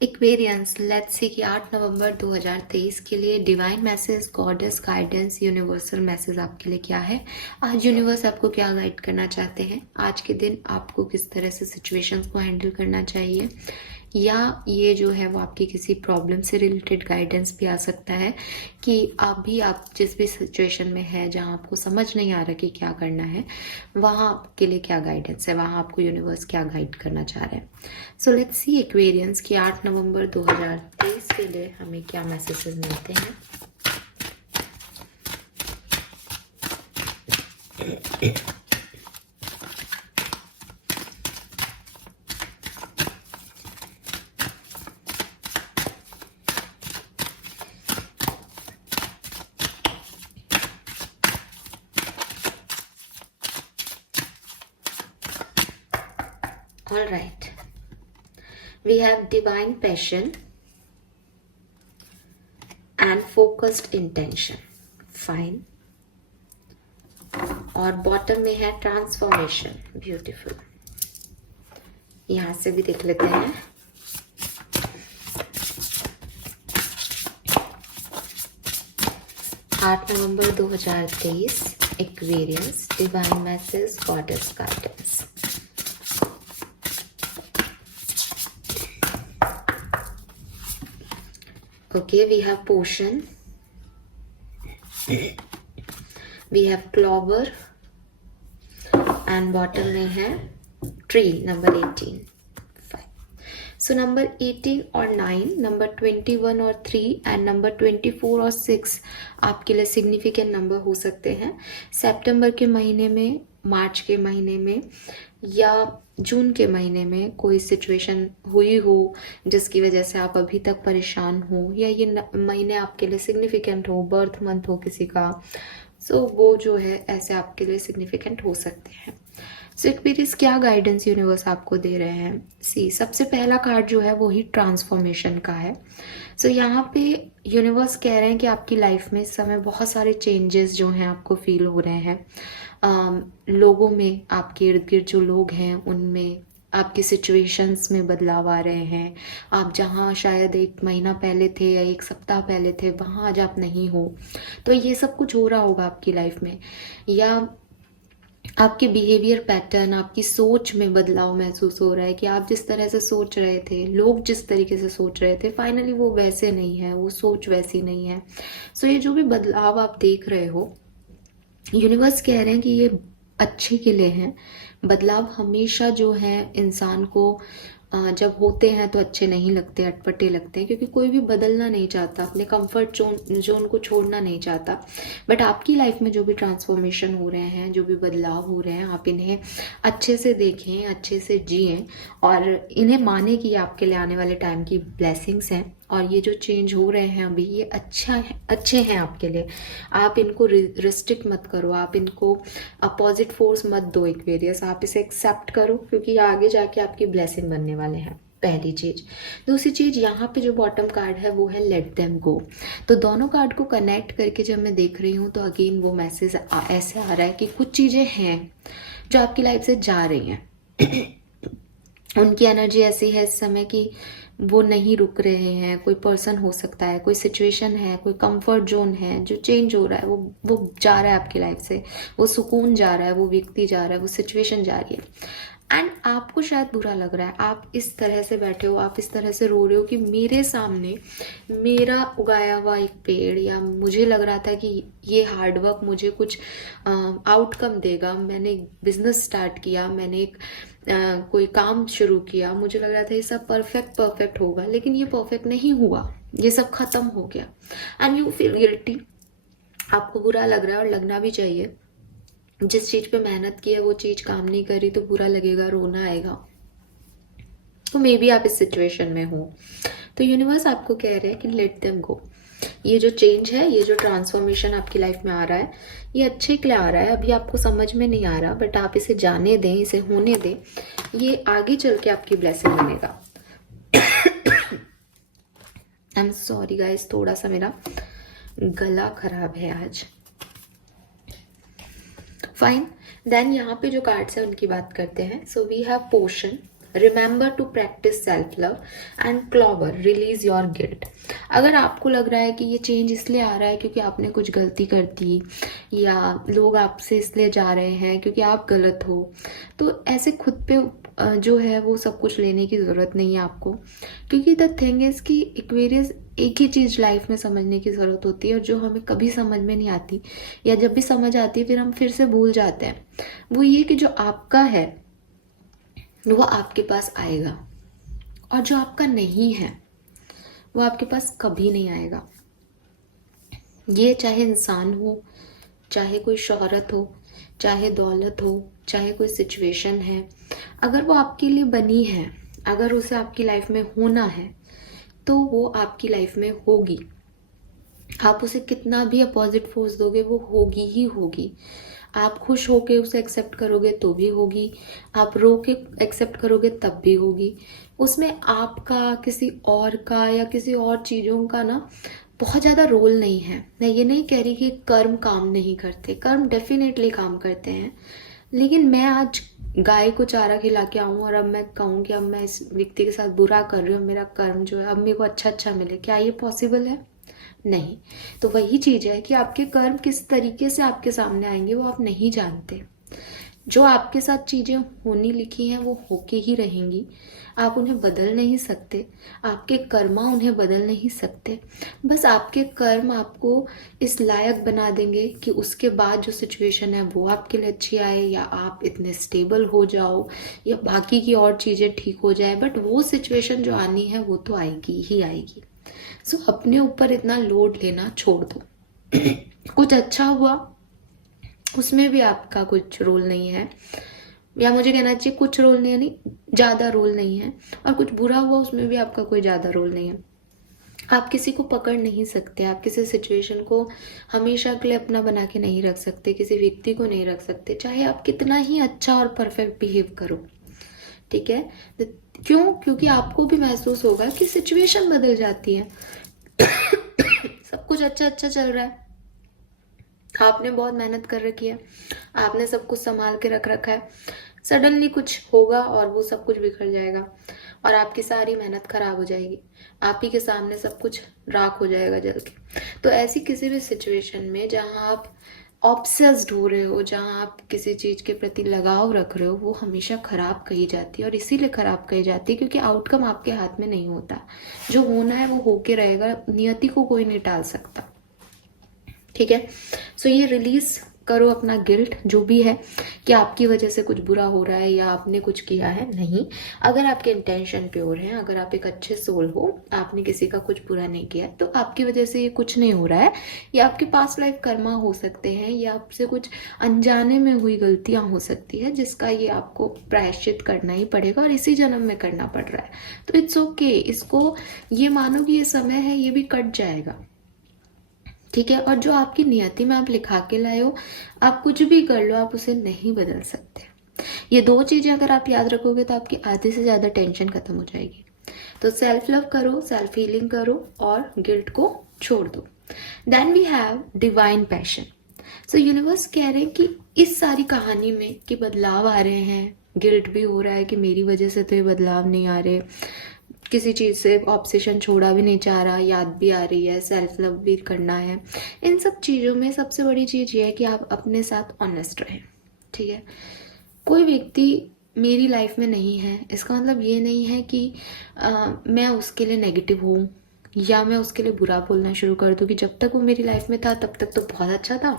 Aquarians, let's see कि 8 नवंबर 2023 के लिए divine message, goddess guidance, universal message आपके लिए क्या है। आज यूनिवर्स आपको क्या गाइड करना चाहते हैं, आज के दिन आपको किस तरह से सिचुएशंस को हैंडल करना चाहिए, या ये जो है वो आपकी किसी प्रॉब्लम से रिलेटेड गाइडेंस भी आ सकता है कि आप जिस भी सिचुएशन में है जहाँ आपको समझ नहीं आ रहा कि क्या करना है, वहाँ आपके लिए क्या गाइडेंस है, वहाँ आपको यूनिवर्स क्या गाइड करना चाह रहा है। सो लेट्स सी एक्वेरियंस की 8 नवंबर 2023 के लिए हमें क्या मैसेजेस मिलते हैं। All right, we have divine passion and focused intention. Fine. और बॉटम में है ट्रांसफॉर्मेशन, ब्यूटीफुल। यहां से भी देख लेते हैं। आठ नवंबर 2023, Aquarians, divine message, goddess guidance. Okay, we have potion, we have clover and bottom में है tree, number 18. So number 18 और 9, number 21 और 3 and number 24 और 6 आपके लिए सिग्निफिकेंट नंबर हो सकते हैं सितंबर के महीने में, मार्च के महीने में या जून के महीने में कोई सिचुएशन हुई हो जिसकी वजह से आप अभी तक परेशान हो, या ये महीने आपके लिए सिग्निफिकेंट हो, बर्थ मंथ हो किसी का, सो वो जो है ऐसे आपके लिए सिग्निफिकेंट हो सकते हैं। सो एक्वेरियस क्या गाइडेंस यूनिवर्स आपको दे रहे हैं। सी, सबसे पहला कार्ड जो है वो ही ट्रांसफॉर्मेशन का है। सो यहाँ पे यूनिवर्स कह रहे हैं कि आपकी लाइफ में इस समय बहुत सारे चेंजेस जो हैं आपको फील हो रहे हैं। लोगों में, आपके इर्द गिर्द जो लोग हैं उनमें, आपकी सिचुएशंस में बदलाव आ रहे हैं। आप जहाँ शायद एक महीना पहले थे या एक सप्ताह पहले थे वहाँ आज आप नहीं हो। तो ये सब कुछ हो रहा होगा आपकी लाइफ में, या आपके बिहेवियर पैटर्न, आपकी सोच में बदलाव महसूस हो रहा है कि आप जिस तरह से सोच रहे थे, लोग जिस तरीके से सोच रहे थे, फाइनली वो वैसे नहीं है, वो सोच वैसी नहीं है। सो ये जो भी बदलाव आप देख रहे हो, यूनिवर्स कह रहे हैं कि ये अच्छे के लिए हैं। बदलाव हमेशा जो है इंसान को जब होते हैं तो अच्छे नहीं लगते, अटपटे लगते हैं, क्योंकि कोई भी बदलना नहीं चाहता, अपने कंफर्ट जोन को छोड़ना नहीं चाहता। बट आपकी लाइफ में जो भी ट्रांसफॉर्मेशन हो रहे हैं, जो भी बदलाव हो रहे हैं, आप इन्हें अच्छे से देखें, अच्छे से जिएं और इन्हें माने कि ये आपके लिए आने वाले टाइम की ब्लेसिंग्स हैं। और ये जो चेंज हो रहे हैं अभी, ये अच्छे हैं आपके लिए। आप इनको रिस्ट्रिक्ट मत करो, आप इनको अपोजिट फोर्स मत दो एक्वेरियस, आप इसे एक्सेप्ट करो, क्योंकि ये आगे जाके आपकी ब्लेसिंग बनने वाले हैं। पहली चीज। दूसरी चीज, यहाँ पे जो बॉटम कार्ड है वो है लेट देम गो। तो दोनों कार्ड को कनेक्ट करके जब मैं देख रही हूँ तो अगेन वो मैसेज ऐसे आ रहा है कि कुछ चीजें हैं जो आपकी लाइफ से जा रही हैं। उनकी एनर्जी ऐसी है इस समय कि वो नहीं रुक रहे हैं। कोई पर्सन हो सकता है, कोई सिचुएशन है, कोई कंफर्ट जोन है जो चेंज हो रहा है, वो जा रहा है आपकी लाइफ से, वो सुकून जा रहा है, वो व्यक्ति जा रहा है, वो सिचुएशन जा रही है। एंड आपको शायद बुरा लग रहा है, आप इस तरह से बैठे हो, आप इस तरह से रो रहे हो कि मेरे सामने मेरा उगाया हुआ एक पेड़, या मुझे लग रहा था कि ये हार्डवर्क मुझे कुछ आउटकम देगा। मैंने एक बिजनेस स्टार्ट किया, मैंने एक कोई काम शुरू किया, मुझे लग रहा था ये सब परफेक्ट होगा, लेकिन ये परफेक्ट नहीं हुआ, ये सब खत्म हो गया। एंड यू फील गिल्टी, आपको बुरा लग रहा है, और लगना भी चाहिए। जिस चीज पे मेहनत की है वो चीज काम नहीं करी तो बुरा लगेगा, रोना आएगा। तो मे बी आप इस सिचुएशन में हो, तो यूनिवर्स आपको कह रहे हैं कि लेट देम गो। ये जो चेंज है, ये जो ट्रांसफॉर्मेशन आपकी लाइफ में आ रहा है, ये अच्छे के लिए आ रहा है। अभी आपको समझ में नहीं आ रहा, बट आप इसे जाने दें, इसे होने दें। ये आगे चल के आपकी ब्लेसिंग बनेगा। आई एम सॉरी गाइस, थोड़ा सा मेरा गला खराब है आज। फाइन, देन यहाँ पे जो कार्ड्स है उनकी बात करते हैं। So we have potion, remember to practise self love and clover release your guilt. अगर आपको लग रहा है कि ये चेंज इसलिए आ रहा है क्योंकि आपने कुछ गलती कर दी, या लोग आपसे इसलिए जा रहे हैं क्योंकि आप गलत हो, तो ऐसे खुद पे जो है वो सब कुछ लेने की ज़रूरत नहीं है आपको। क्योंकि द थिंग इज़ कि एक्वेरियस एक ही चीज़ लाइफ में समझने की ज़रूरत होती है, और जो हमें कभी समझ में नहीं आती, या जब भी समझ आती है फिर हम फिर से भूल जाते हैं, वो ये कि जो आपका है वो आपके पास आएगा, और जो आपका नहीं है वो आपके पास कभी नहीं आएगा। ये चाहे इंसान हो, चाहे कोई शोहरत हो, चाहे दौलत हो, चाहे कोई सिचुएशन है, अगर वो आपके लिए बनी है, अगर उसे आपकी लाइफ में होना है, तो वो आपकी लाइफ में होगी। आप उसे कितना भी अपोजिट फोर्स दोगे वो होगी ही होगी। आप खुश होके उसे एक्सेप्ट करोगे तो भी होगी, आप रो के एक्सेप्ट करोगे तब भी होगी। उसमें आपका, किसी और का, या किसी और चीज़ों का ना बहुत ज़्यादा रोल नहीं है। मैं ये नहीं कह रही कि कर्म काम नहीं करते, कर्म डेफिनेटली काम करते हैं, लेकिन मैं आज गाय को चारा खिला के आऊँ और अब मैं कहूँ कि अब मैं इस व्यक्ति के साथ बुरा कर रही हूँ, मेरा कर्म जो है अब मेरे को अच्छा अच्छा मिले, क्या ये पॉसिबल है? नहीं। तो वही चीज है कि आपके कर्म किस तरीके से आपके सामने आएंगे वो आप नहीं जानते। जो आपके साथ चीजें होनी लिखी हैं वो होके ही रहेंगी, आप उन्हें बदल नहीं सकते, आपके कर्मा उन्हें बदल नहीं सकते। बस आपके कर्म आपको इस लायक बना देंगे कि उसके बाद जो सिचुएशन है वो आपके लिए अच्छी आए, या आप इतने स्टेबल हो जाओ, या बाकी की और चीजें ठीक हो जाए, बट वो सिचुएशन जो आनी है वो तो आएगी ही आएगी। सो अपने ऊपर इतना लोड लेना छोड़ दो। कुछ अच्छा हुआ उसमें भी आपका कुछ रोल नहीं है, या मुझे कहना चाहिए कुछ रोल नहीं है, नहीं ज़्यादा रोल नहीं है, और कुछ बुरा हुआ उसमें भी आपका कोई ज़्यादा रोल नहीं है। आप किसी को पकड़ नहीं सकते, आप किसी सिचुएशन को हमेशा के लिए अपना बना के नहीं रख सकते, किसी व्यक्ति को नहीं रख सकते, चाहे आप कितना ही अच्छा और परफेक्ट बिहेव करो। ठीक है? क्यों? क्योंकि आपको भी महसूस होगा कि सिचुएशन बदल जाती है। सब कुछ अच्छा अच्छा चल रहा है, आपने बहुत मेहनत कर रखी है, आपने सब कुछ संभाल के रख रखा है, सडनली कुछ होगा और वो सब कुछ बिखर जाएगा, और आपकी सारी मेहनत खराब हो जाएगी, आप ही के सामने सब कुछ राख हो जाएगा जल के। तो ऐसी किसी भी सिचुएशन में जहाँ आप ऑब्सेस्ड हो रहे हो, जहाँ आप किसी चीज़ के प्रति लगाव रख रहे हो, वो हमेशा खराब कही जाती है। और इसीलिए खराब कही जाती है क्योंकि आउटकम आपके हाथ में नहीं होता, जो होना है वो होके रहेगा, नियति को कोई नहीं टाल सकता। ठीक है? सो ये रिलीज करो अपना गिल्ट जो भी है कि आपकी वजह से कुछ बुरा हो रहा है या आपने कुछ किया है। नहीं, अगर आपके इंटेंशन प्योर हैं, अगर आप एक अच्छे सोल हो, आपने किसी का कुछ बुरा नहीं किया, तो आपकी वजह से ये कुछ नहीं हो रहा है। या आपके पास लाइफ कर्मा हो सकते हैं, या आपसे कुछ अनजाने में हुई गलतियां हो सकती है जिसका ये आपको प्रायश्चित करना ही पड़ेगा, और इसी जन्म में करना पड़ रहा है। तो इट्स ओके, इसको ये मानो कि ये समय है, ये भी कट जाएगा। ठीक है? और जो आपकी नियति में आप लिखा के लाए हो, आप कुछ भी कर लो, आप उसे नहीं बदल सकते। ये दो चीजें अगर आप याद रखोगे तो आपकी आधे से ज्यादा टेंशन खत्म हो जाएगी। तो सेल्फ लव करो, सेल्फ हीलिंग करो, और गिल्ट को छोड़ दो। Then we have divine passion. So universe कह रहे हैं कि इस सारी कहानी में कि बदलाव आ रहे हैं, गिल्ट भी हो रहा है कि मेरी वजह से तो ये बदलाव नहीं आ रहे, किसी चीज़ से ऑब्सेशन छोड़ा भी नहीं चाह रहा, याद भी आ रही है, सेल्फ लव भी करना है। इन सब चीज़ों में सबसे बड़ी चीज़ ये है कि आप अपने साथ ऑनेस्ट रहें। ठीक है? कोई व्यक्ति मेरी लाइफ में नहीं है, इसका मतलब ये नहीं है कि मैं उसके लिए नेगेटिव हूँ, या मैं उसके लिए बुरा बोलना शुरू कर दूँ कि जब तक वो मेरी लाइफ में था तब तक तो बहुत अच्छा था,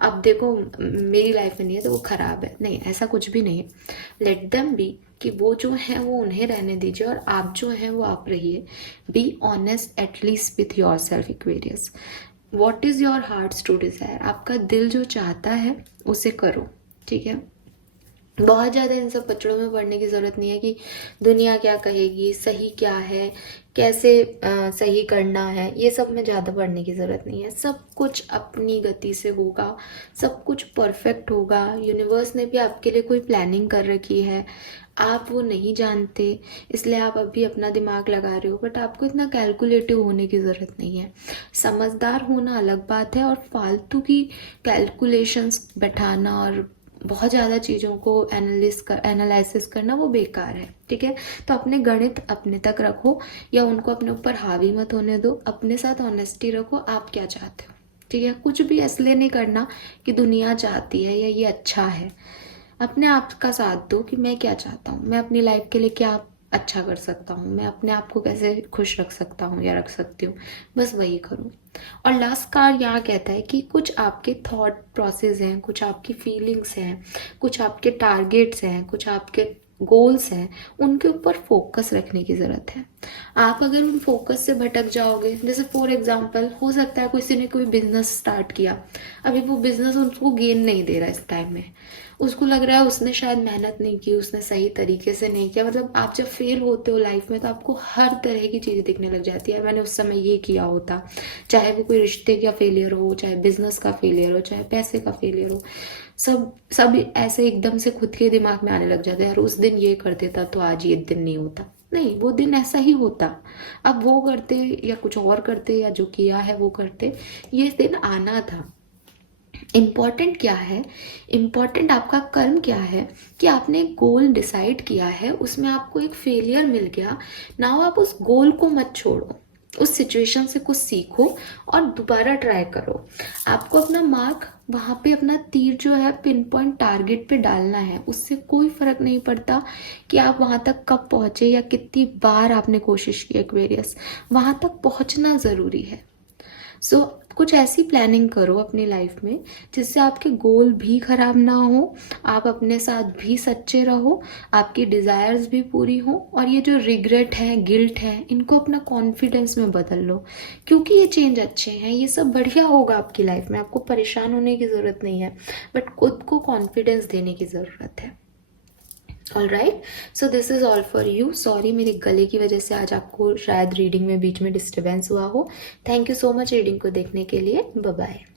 अब देखो मेरी लाइफ में नहीं है तो वो खराब है। नहीं, ऐसा कुछ भी नहीं है। लेट देम बी, कि वो जो है वो उन्हें रहने दीजिए, और आप जो हैं वो आप रहिए। Be honest at least with yourself Aquarius. What is your hearts to desire, आपका दिल जो चाहता है उसे करो। ठीक है? बहुत ज़्यादा इन सब पचड़ों में पड़ने की ज़रूरत नहीं है कि दुनिया क्या कहेगी, सही क्या है, कैसे सही करना है, ये सब में ज़्यादा पढ़ने की ज़रूरत नहीं है। सब कुछ अपनी गति से होगा, सब कुछ परफेक्ट होगा। यूनिवर्स ने भी आपके लिए कोई प्लानिंग कर रखी है, आप वो नहीं जानते, इसलिए आप अभी अपना दिमाग लगा रहे हो, बट आपको इतना कैलकुलेटिव होने की ज़रूरत नहीं है। समझदार होना अलग बात है, और फालतू की कैलकुलेशंस बैठाना और बहुत ज़्यादा चीज़ों को एनालिसिस करना वो बेकार है, ठीक है। तो अपने गणित अपने तक रखो या उनको अपने ऊपर हावी मत होने दो, अपने साथ ऑनेस्टी रखो, आप क्या चाहते हो, ठीक है। कुछ भी इसलिए नहीं करना कि दुनिया चाहती है या ये अच्छा है, अपने आप का साथ दो कि मैं क्या चाहता हूँ, मैं अपनी लाइफ के लिए क्या अच्छा कर सकता हूँ, मैं अपने आप को कैसे खुश रख सकता हूँ या रख सकती हूँ, बस वही करूँ। और लास्ट कार्ड यहाँ कहता है कि कुछ आपके थॉट प्रोसेस हैं, कुछ आपकी फीलिंग्स हैं, कुछ आपके टारगेट्स हैं, कुछ आपके गोल्स हैं, उनके ऊपर फोकस रखने की ज़रूरत है। आप अगर उन फोकस से भटक जाओगे, जैसे फॉर एग्जांपल हो सकता है किसी ने कोई बिजनेस स्टार्ट किया, अभी वो बिजनेस उसको गेन नहीं दे रहा इस टाइम में, उसको लग रहा है उसने शायद मेहनत नहीं की, उसने सही तरीके से नहीं किया। मतलब आप जब फेल होते हो लाइफ में तो आपको हर तरह की चीज़ें दिखने लग जाती है, मैंने उस समय ये किया होता, चाहे वो कोई रिश्ते का फेलियर हो, चाहे बिजनेस का फेलियर हो, चाहे पैसे का फेलियर हो, सब ऐसे एकदम से खुद के दिमाग में आने लग जाते हैं, यार उस दिन ये कर देता तो आज ये दिन नहीं होता। नहीं, वो दिन ऐसा ही होता, अब वो करते या कुछ और करते या जो किया है वो करते, ये दिन आना था। इम्पॉर्टेंट क्या है, इम्पॉर्टेंट आपका कर्म क्या है कि आपने एक गोल डिसाइड किया है, उसमें आपको एक फेलियर मिल गया, नाउ आप उस गोल को मत छोड़ो, उस सिचुएशन से कुछ सीखो और दोबारा ट्राई करो। आपको अपना मार्क वहाँ पे, अपना तीर जो है पिन पॉइंट टारगेट पे डालना है, उससे कोई फर्क नहीं पड़ता कि आप वहाँ तक कब पहुँचे या कितनी बार आपने कोशिश की, एक्वेरियस वहाँ तक पहुँचना ज़रूरी है। सो कुछ ऐसी प्लानिंग करो अपनी लाइफ में जिससे आपके गोल भी खराब ना हो, आप अपने साथ भी सच्चे रहो, आपकी डिज़ायर्स भी पूरी हो, और ये जो रिग्रेट है, गिल्ट है, इनको अपना कॉन्फिडेंस में बदल लो, क्योंकि ये चेंज अच्छे हैं, ये सब बढ़िया होगा आपकी लाइफ में, आपको परेशान होने की ज़रूरत नहीं है, बट खुद को कॉन्फिडेंस देने की ज़रूरत है। All right, so this is all for you. Sorry मेरे गले की वजह से आज आपको शायद रीडिंग में बीच में डिस्टर्बेंस हुआ हो। Thank you so much reading को देखने के लिए। Bye bye.